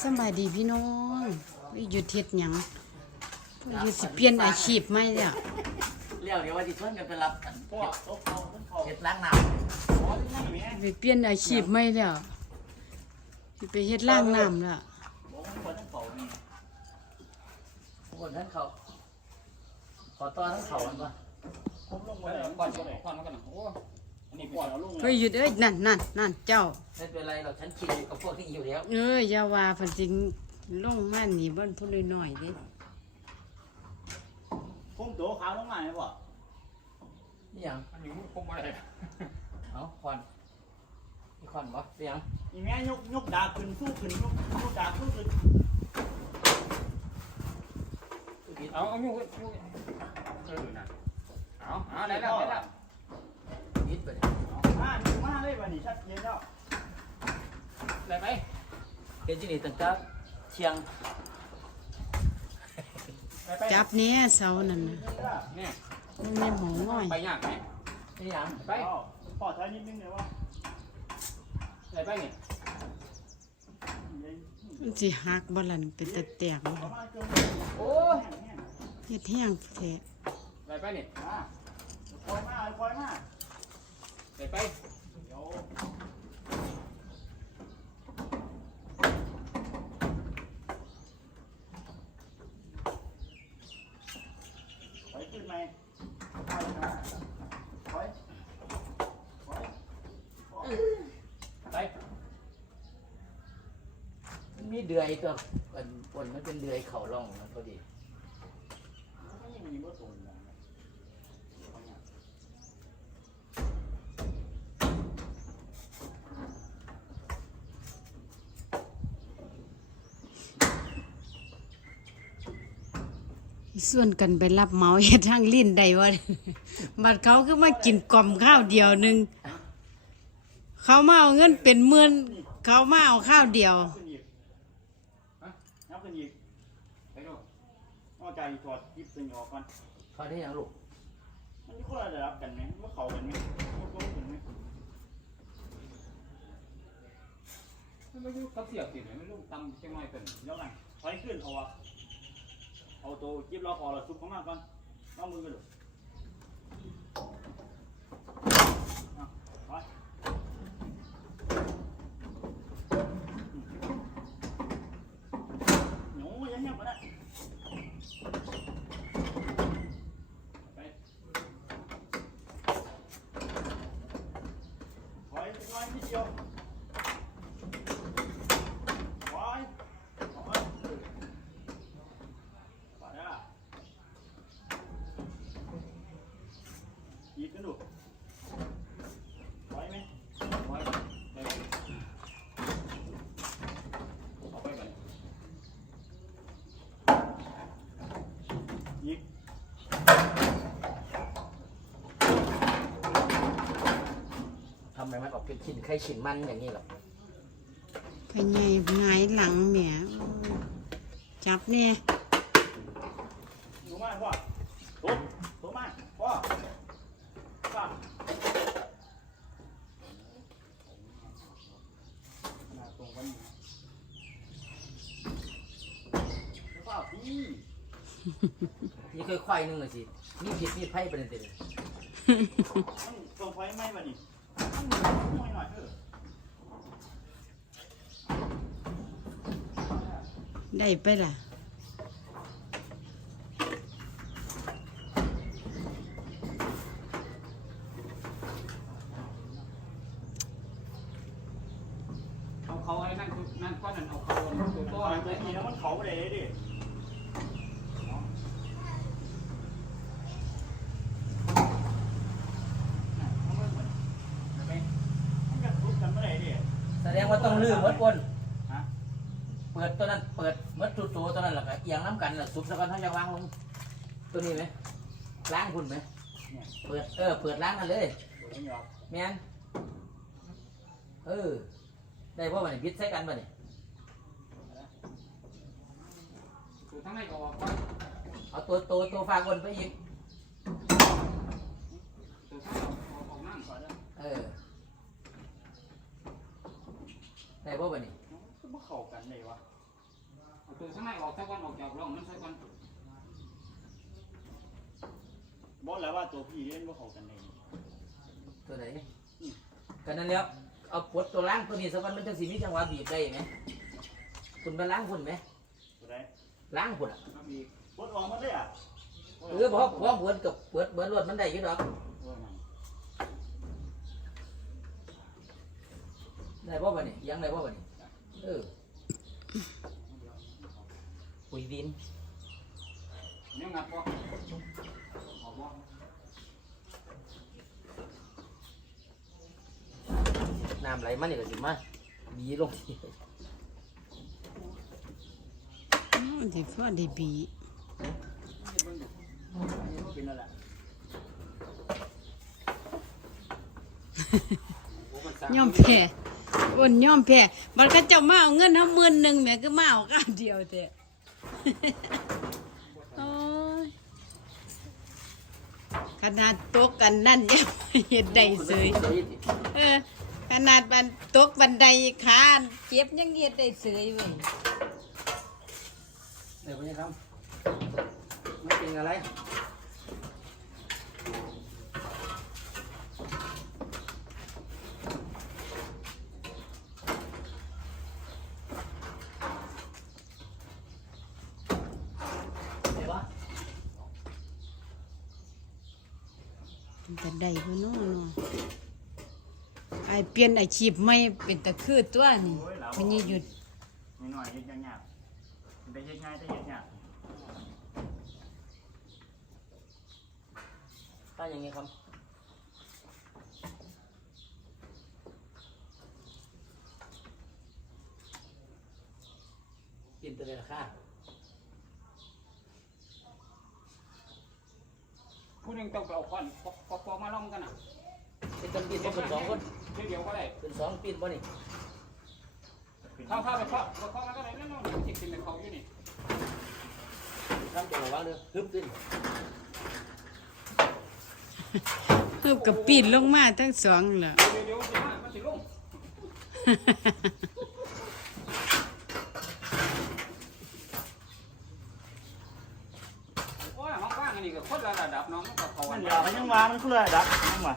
สำบายดีพี่น้องวิหยุดเฮ็ดหยังวิหยุดสิเปลี่ยนอาชีพใหม่แล้วเรียวเดี๋ยวว่าที่ชวนกันไปรับกันพ่อโต๊ะเขาต้นเขาเฮ็ดล้างน้พ่อที่นั่งอยู่เนี่ยไปเปลี่ยนอาชีพใหม่แล้วสิไปเฮ็ดล้างน้ำแล้วบอกว่าคนต้นเขานี่ำทุกคนท่านเขาขอต้อนท่านเขามันปะผมลงไปมาเอาก่อนก่อนก่อนก่อนโอ้ อันนี้ปปล่วอยดเอาลงวิหยุดเอ้ยนั่นนั่นนั่นเจ้าไม่เป็นไรหรอกฉันชินกับพวกที่อยู่แล้วเอ้ยอย่าว่าเพิ่นสิลงมานี่เบิ่นผู้น้อยๆเด้ผมโต๊ะขาวลงมาไหมพ่อนี่หยังอันนี้คงอะไรเอาควันนี่ควันบ่เสียงอีแม่ยกยกดาบขึ้นสู้ขึ้นยกยกดาบสู้ขึ้นเอาเอาอยู่อยู่เออน่ะเอาเอาได้แล้วได้แล้ว ยิดไปเลยมามาเลยวันนี้ชัดเจนแล้วได้ไหมเฮ็ดที่นี่ตั้งแต่เที่ยงได้ไปจับแหน่เสานั่นน่ะเนี่ยมันในหมองน้อยไปยากไหมนี่หยังไปพ่อใช้นิดนึงเลยว่าได้ไปนี่มันสิหักบ่ล่ะนี่เป็นตะแตกบ่ประมาณเกินโอ้เฮ็ดแห้งแท้ได้ไปนี่มาคอยมาคอยมา ได้ไปเดี๋ยวถอยขึ้นไหมถอยนะถอยถอยไปมีเดือยตัวมันปนมันเป็นเดือยเข่าร่องมันพอดี มันก็ยังมีบ่ตรงกันนะ ส่วนกันไปรับเหมาเฮ็ดทางลิ้นได้บ่บัดเขาคือมากินกล่อมข้าวเดียวหนึงเขามาเอาเงินเป็นหมื่นเขามาเอาข้าวเดียวขึ้นอีกนับขึ้นอีกไปดูนอกจากอีกถอดยิบตัวนี้ออกก่อนพอได้หยังลูกมันมีคนละระดับกันไหมว่าเขากันไหมว่าเขากันไหมไม่รู้เขาเสียบติดไม่รู้ตำจังไรเป็นเดี๋ยวกันถอยขึ้นเอาอะ เอาตัวยิบล็อกออกแล้วซุปข้างล่างก่อนเอามือกันดูะถอยหนูอยังเงียบมาได้ ไป ถอยน้อยนิดเดียวถอยถอยไปอะหยิบกันดูถอยไหม ไว้ได้เอาไปกัน หยิบ ทำไมมันออก เป็นชิ้นไข่ชิ้นมันอย่างนี้หรอพะใหญ่หงายหลังแหมจับเนี่ยดูมาพ่อทุบทุบมาพ่อพ่อขนาดตรงกันอยู่พ่อพี่นี่เคยควายหนึงเลยสิมีผิดมีไพ่ประเด็นเด็ดมันตรงไฟไหม้มาดิมัน ได้ไปล่ะ เอาเขาไอ้นั่นนั่นก้อนนั่นเอาเขาตัว ต่ ตั อ ว ไป ไป ทีแล้วมันเขาไปเลยดิมันก็ทุบกันเมื่อไหร่ดิ แสดงว่า ต้องลืมมดคนฮะเปิดตัวนั้นเปิดมดตัวตัวนั้นแหละก็เอียงน้ำกันแหละสุดสักวันท่านจะวางลงตัวนี้ไหมล้างคุณไหมเนี่ยเปิดเออเปิดล้างกันเลยเดี๋ยวนี้ออกแม่นเออได้เพราะมันพิษใส่กันบ่เนี่ยตัวทั้งในก็ออกเอาตัวตัวตัวฟางบนไปอีกตัวทั้งออกออกนั่งก่อนเออ ได้เพราะบ่เนี่ยก็มาเข้ากันเลยวะเเอาตัวข้างในออกตะวันออกจากร่องมันใส่ก่อนบอกแล้วว่าตัวพี่เล่นว่าเขากันเองตัวไหนกันนั้นแล้วเอาปลดตัวล่างตัวนี้สักวันมันจะสิมีจังหวะบีบได้ไหมคุณไปล้างคุณไหมตัวไหนล้างคุณอะมาบีบปวดออกมาเลยอะเออเพราะเพราะเบิดกับเบิดเบิดรถมันได้อยี่ดอก เออนั่น ได้พ่อบ่นี่ยังได้พ่อบ่นี่เออปุ๋ยดินเนี่ยงัดบ่ออกบ่น้ำไหลมานี่ก็สิมาบีลงทีอ๋อที่พ่อได้บีกินแล้วแหละโอ้มันสร้างย่อมแพ้ อ้นย่อมแพ้บัดเขาเจ้ามาเอาเงินเฮาหมื่นหนึงแหม่ก็มาเอาก้าวเดียวแต่โอ้ยขนาดตกกันนั่นยังเฮ็ดได้เสยเออขนาดบันตกบันไดขาเจ็บยังเฮ็ดได้เสยเว้ยเดี๋ยวไปครับไม่เป็นอะไร เดี๋ยววะ มันจะ ได้บ่เนาะเนาะไอเปลี่ยนอาชีพใหม่เป็นตะคือตัวนี่มันนี่หยุดนิดหน่อยเฮ็ดยากๆได้เฮ็ดง่ายได้เฮ็ดยากถ้าอย่างนี้ครับกินตัวเลยราคา ผู้หนึงต้องไปเอาค้อนปอกปอกปอกมาลองกันน่ะเป็นคนกินเป็นสองคนเดี๋ยวเดี๋ยวก็ได้เป็นสองปีนบ่นี่ถ้าถ้าไปเคาะไปเคาะแล้วก็ได้แน่นอนจิกกินเป็นเขาอยู่นี่ทำตัวระวังเด้อฮึบขึ้นเพิ่มกับปีนลงมาทั้งสองล่ะ เดี๋ยวเดี๋ยวเดี๋ยวมันสิลงโอ้ยห้องว่างอั นี้ก็คนละระดับเน้องมันก็เขามัอันยยวมันยังว่ามันคือระดับยังว่า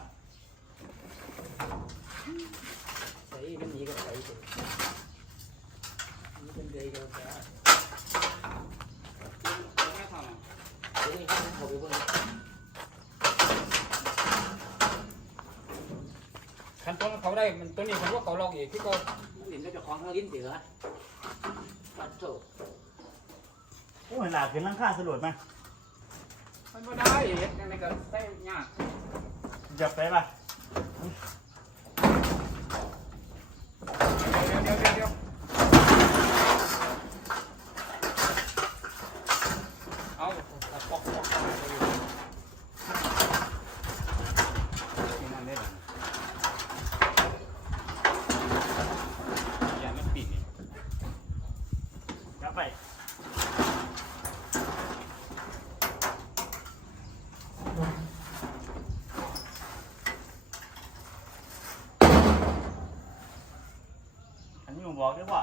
ใส่เป็นหนีกับใส่ตันี่เป็นเดือยกันแต่เดี๋ยวนี้เขาไปบิ่งขั้นตอนเขาได้มันตัวนี้ผมว่าเขาลอกอีกที่เขาลิ้นก็จะคล้องทั้งลิ้นเสือปัดโถโอ้ยหลาขึ้นหลังคาสลดไหม มันไม่ได้เฮ็ดยังไงก็ได้ยากจับไปป่ะ เดี๋ยวเดี๋ยวเดี๋ยวเดี๋ยวเอาปอกปอกนี่นั่นได้เลยอย่ามันปิดนี่ จับไปอันนี้ผม บอกด้วยว่า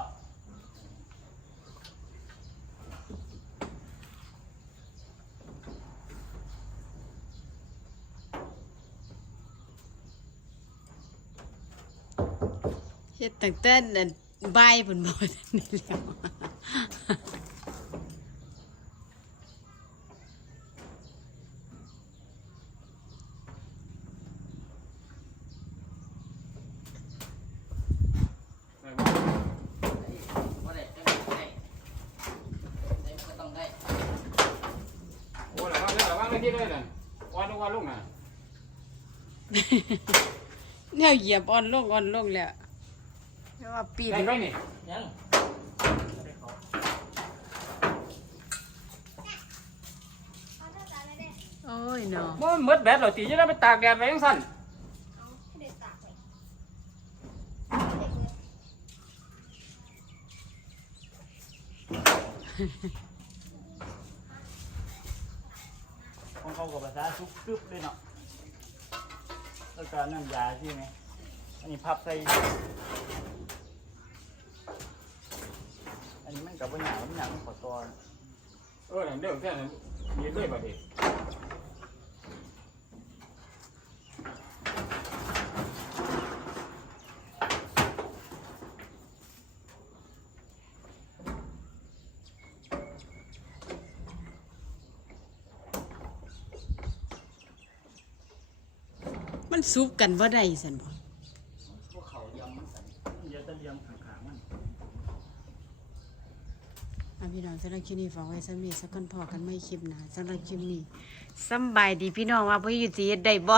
เฮ็ดตั้งแต่อันบ่ายพุ่นบ่นี่แล้ว บ่ได้ได้ได้ได้ก็ต้องได้ โอ้ ระวังเลยระวังเลยที่เลยน่ะวันลงวันลงน่ะแนวเหยียบอ่อนลงอ่อนลงแล้วแต่ว่าปีนได้ไหมนี่ยังโอ้ยเนาะมันมืดแบบเราตีจะได้ไปตากแดดไว้ยังสั่นเขา กับภาษาซุกซึบเลยเนาะแล้วก็น้ำยาใช่ไหมอันนี้พับใส่ อันนี้มันกับว่าหาปันหามันขอตัวเออนั่นเด้อแค่นั้นยืนเลยบาดนี้ มันซุบกันบ่ได้สันบ่พวกเขายำมันสั่นเดี๋ยวจะเลี้ยงขางๆมันอะพี่น้องสำหรับคลิปนี้ฝากไว้สำหรับสักคนพอกันไม่คลิปหนะสำหรับคลิปนี้สำบายดีพี่น้องว่าพ่ออยู่สิเฮ็ดได้บ่